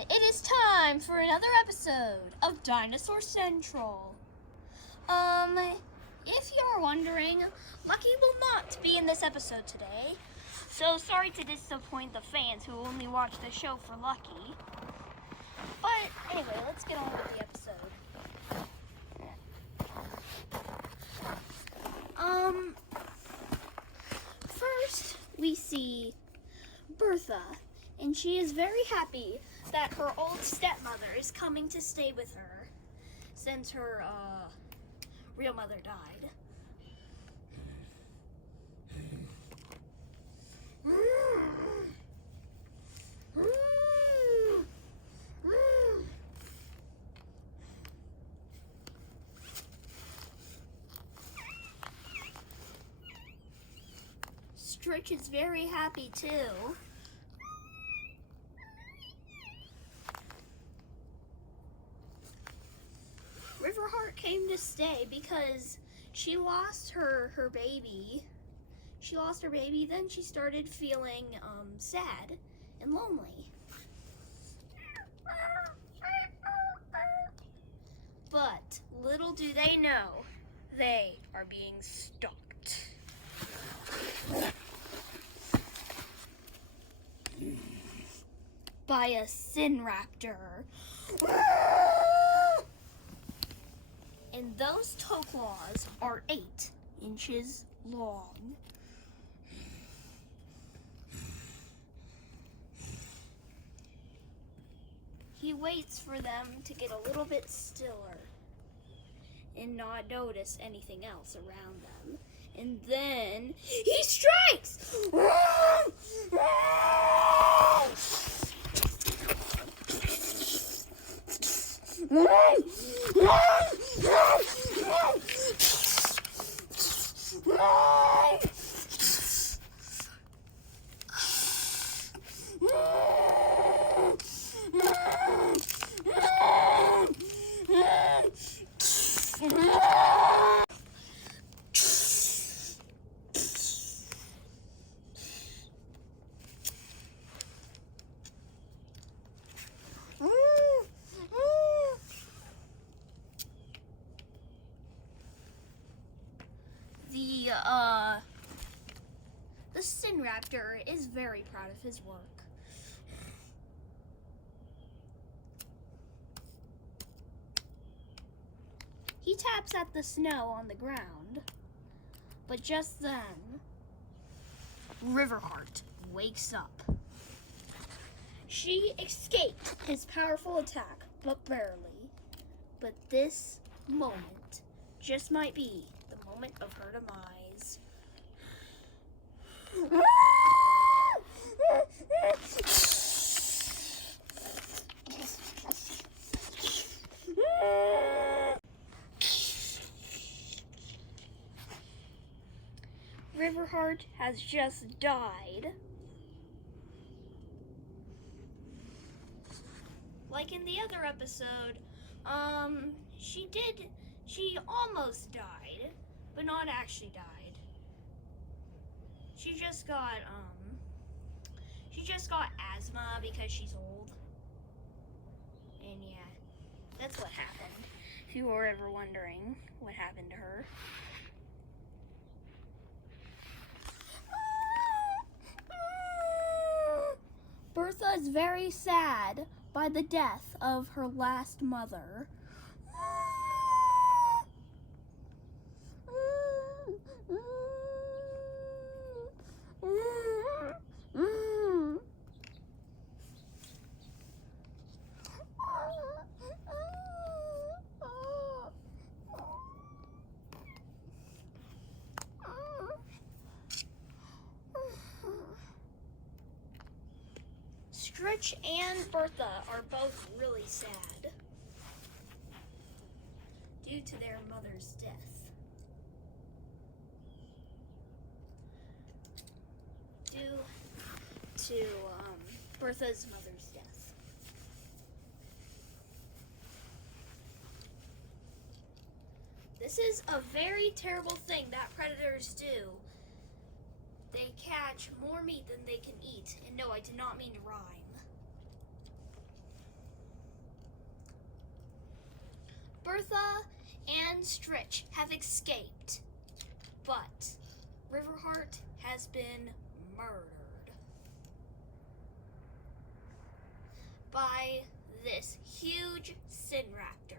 And it is time for another episode of Dinosaur Central. If you're wondering, Lucky will not be in this episode today. So sorry to disappoint the fans who only watch the show for Lucky. But anyway, let's get on with the episode. First we see Bertha, and she is very happy that her old stepmother is coming to stay with her since her real mother died. Stritch is very happy too. Riverheart came to stay because she lost her baby. She lost her baby, then she started feeling sad and lonely. But little do they know, they are being stalked. By a sin raptor. And those toe claws are 8 inches long. He waits for them to get a little bit stiller and not notice anything else around them. And then he strikes! The Sin Raptor is very proud of his work. He taps at the snow on the ground, but just then, Riverheart wakes up. She escaped his powerful attack, but barely. But this moment just might be the moment of her demise. Riverheart has just died. Like in the other episode, she almost died, but not actually died. She just got asthma because she's old. And yeah, that's what happened. If you were ever wondering what happened to her. Bertha is very sad by the death of her last mother. Stritch and Bertha are both really sad due to their mother's death. Due to Bertha's mother's death. This is a very terrible thing that predators do. They catch more meat than they can eat. And no, I did not mean to rhyme. Bertha and Stritch have escaped, but Riverheart has been murdered by this huge sin raptor.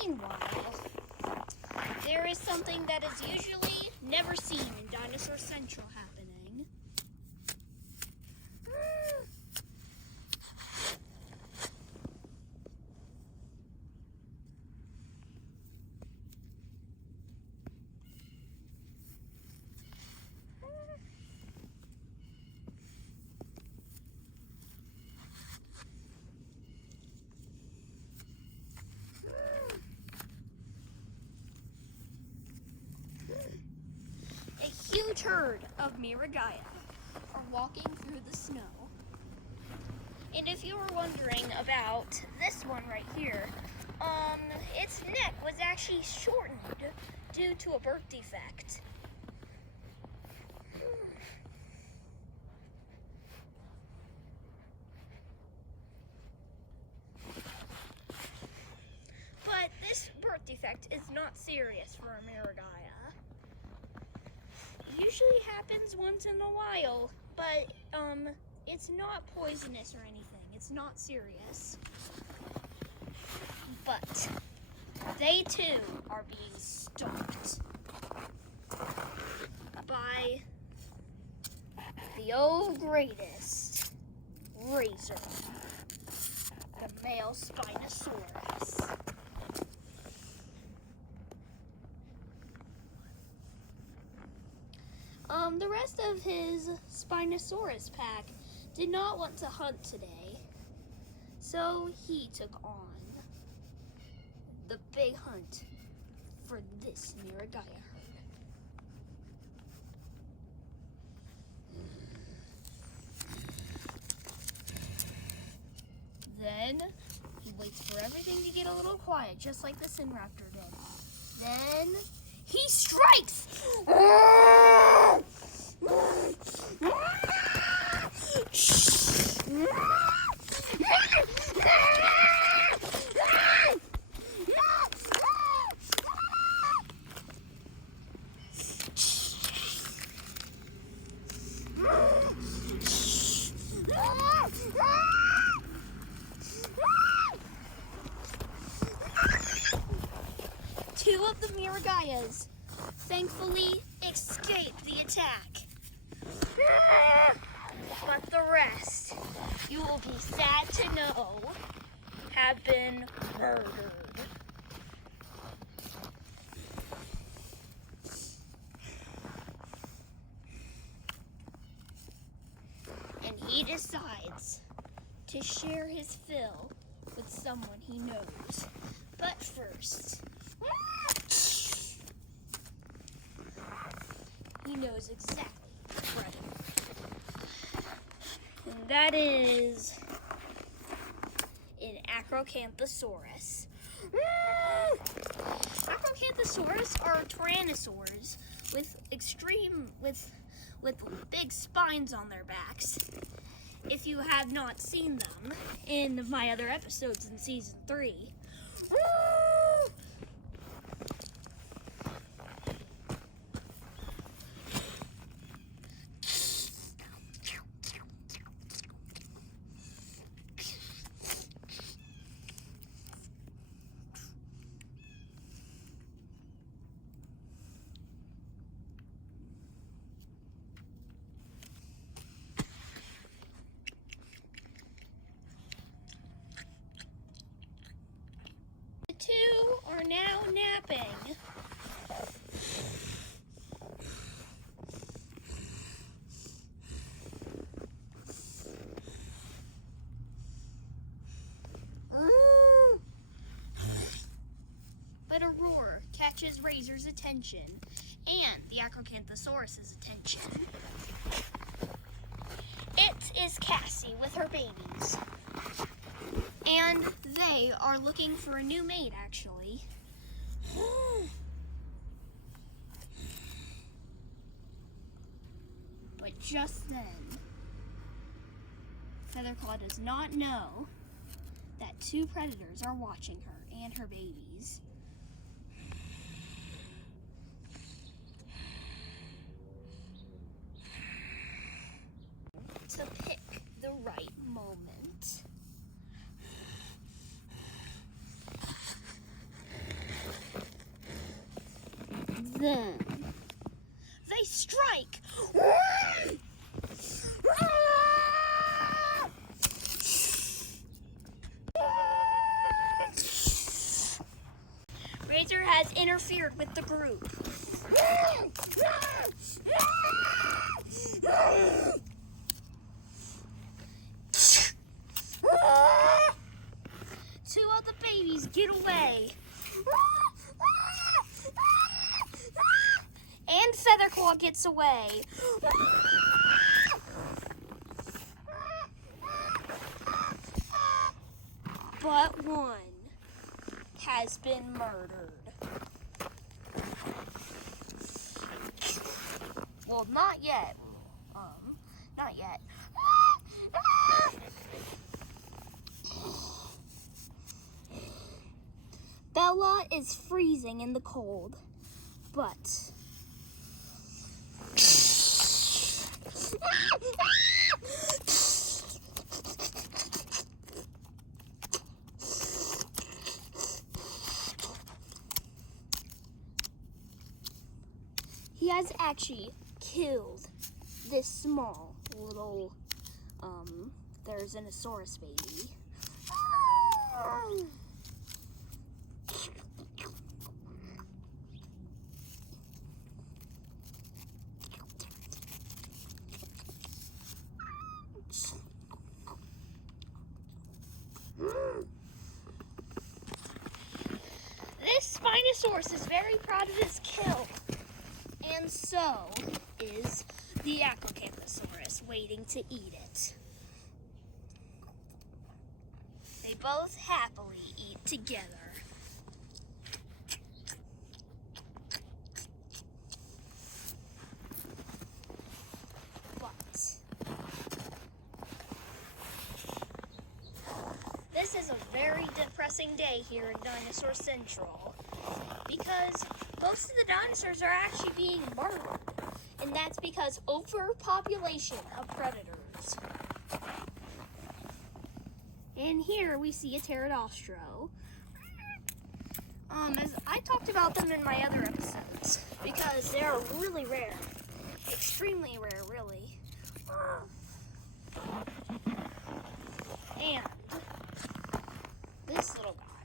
Meanwhile, there is something that is usually never seen in Dinosaur Central happening. A huge herd of Miragaya are walking through the snow. And if you were wondering about this one right here, its neck was actually shortened due to a birth defect. But this birth defect is not serious for a Miragaya. It usually happens once in a while, but it's not poisonous or anything. It's not serious. But they too are being stalked by the old greatest razor, the male Spinosaurus. The rest of his Spinosaurus pack did not want to hunt today, so he took on the big hunt for this Miragaya herd. Then he waits for everything to get a little quiet, just like the Sinraptor did. Then he strikes! Two of the Miragayas thankfully escaped the attack. But the rest, you will be sad to know, have been murdered. And he decides to share his fill with someone he knows. But first, he knows exactly right. And that is an Acrocanthosaurus. Acrocanthosaurus are tyrannosaurs with big spines on their backs. If you have not seen them in my other episodes in season 3. The two are now napping. But a roar catches Razor's attention and the Acrocanthosaurus' attention. It is Cassie with her babies. And they are looking for a new mate, actually. But just then, Featherclaw does not know that two predators are watching her and her babies. To pick the right moment. Then they strike. Razor has interfered with the group. Two of the babies get away. And Featherclaw gets away. But one has been murdered. Well, not yet. Not yet. Bella is freezing in the cold, but he has actually killed this small little there's a Dinosaurus baby. This Spinosaurus is very proud of his kill, and so is the Acrocanthosaurus waiting to eat it. They both happily eat together. But this is a very depressing day here in Dinosaur Central, because most of the dinosaurs are actually being murdered, and that's because overpopulation of predators. And here we see a pterodactyl. As I talked about them in my other episodes, because they're really rare, extremely rare, really. And this little guy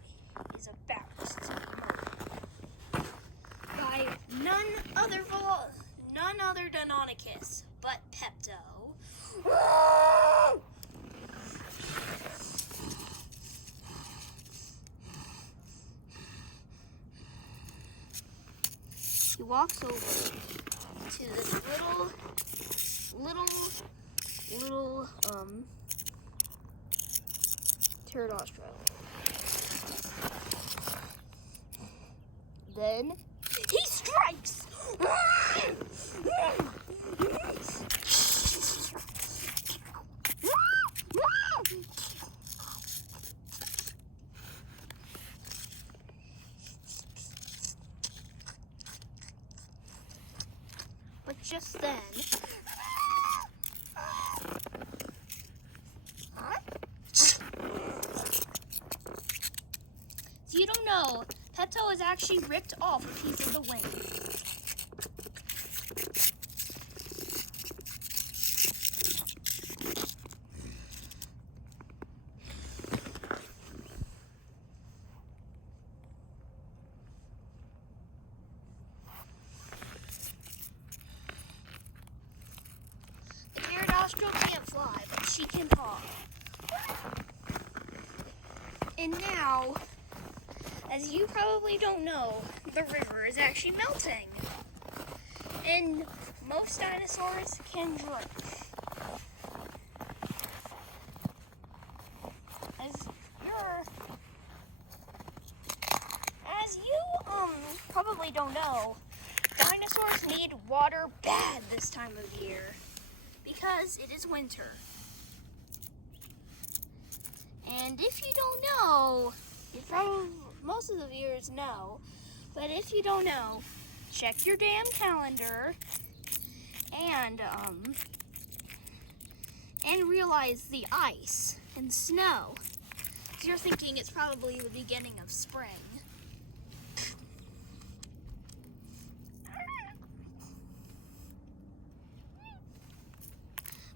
is about to be murdered by none other Deinonychus but Pepto. He walks over to this little pterodactyl. Then he strikes. But just then, so you don't know, Pepto has actually ripped off a piece of the wing. Pterodactyl can't fly, but she can hop. And now, as you probably don't know, the river is actually melting. And most dinosaurs can drink. As you probably don't know, dinosaurs need water bad this time of year, because it is winter. And if you don't know, most of the viewers know, but if you don't know, check your damn calendar and realize the ice and snow. So you're thinking it's probably the beginning of spring.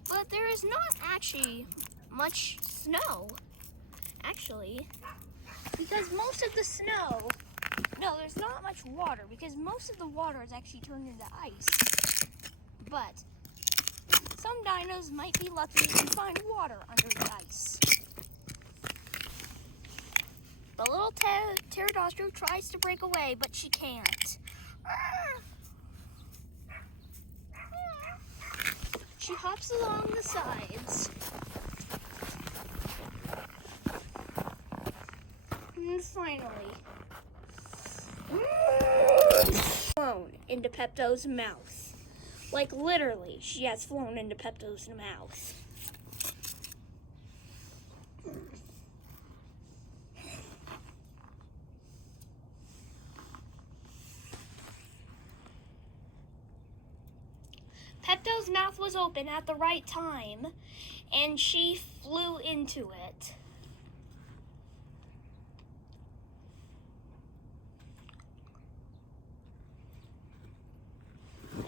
But there is not actually much snow, actually, because most of the snow, no, there's not much water, because most of the water is actually turned into ice. But some dinos might be lucky and find water under the ice. The little pterodactyl tries to break away, but she can't. She hops along the sides. And finally, flown into Pepto's mouth. Like literally, she has flown into Pepto's mouth. Pepto's mouth was open at the right time, and she flew into it.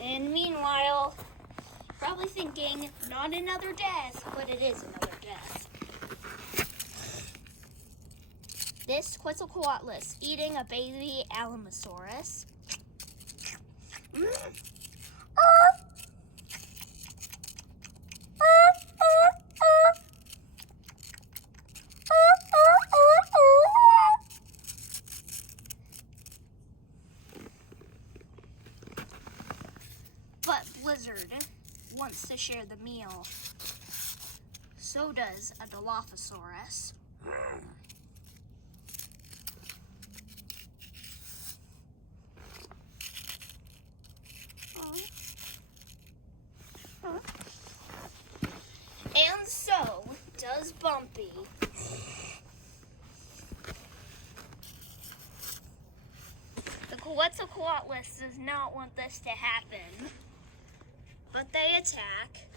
And meanwhile, probably thinking, not another death, but it is another death. This Quetzalcoatlus eating a baby Alamosaurus. But Blizzard wants to share the meal. So does a Dilophosaurus. And so does Bumpy. The Quetzalcoatlus does not want this to happen, but they attack.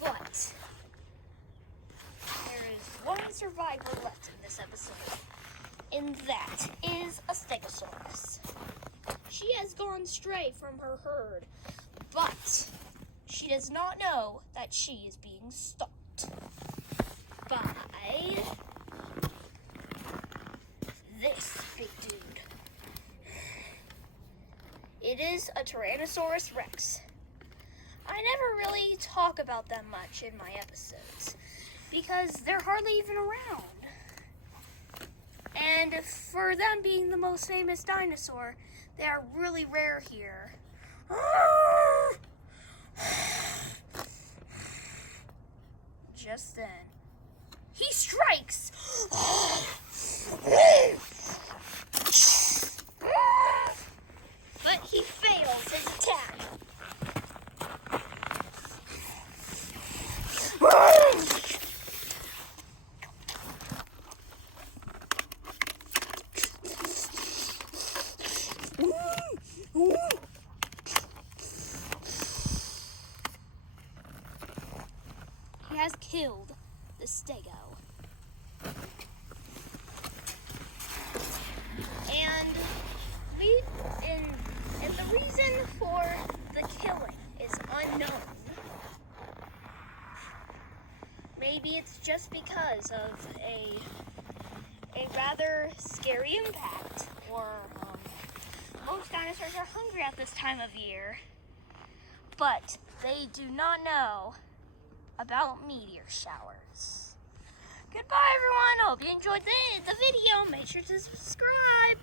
But there is one survivor left in this episode, and that is a Stegosaurus. She has gone stray from her herd, but she does not know that she is being stalked by this big dude. It is a Tyrannosaurus Rex. I never really talk about them much in my episodes because they're hardly even around. And for them being the most famous dinosaur, they are really rare here. Just then, he strikes! But he fails his attack. He has killed the Stego. And the reason for the killing is unknown. Maybe it's just because of a rather scary impact, or most dinosaurs are hungry at this time of year, but they do not know about meteor showers. Goodbye, everyone. I hope you enjoyed the video. Make sure to subscribe.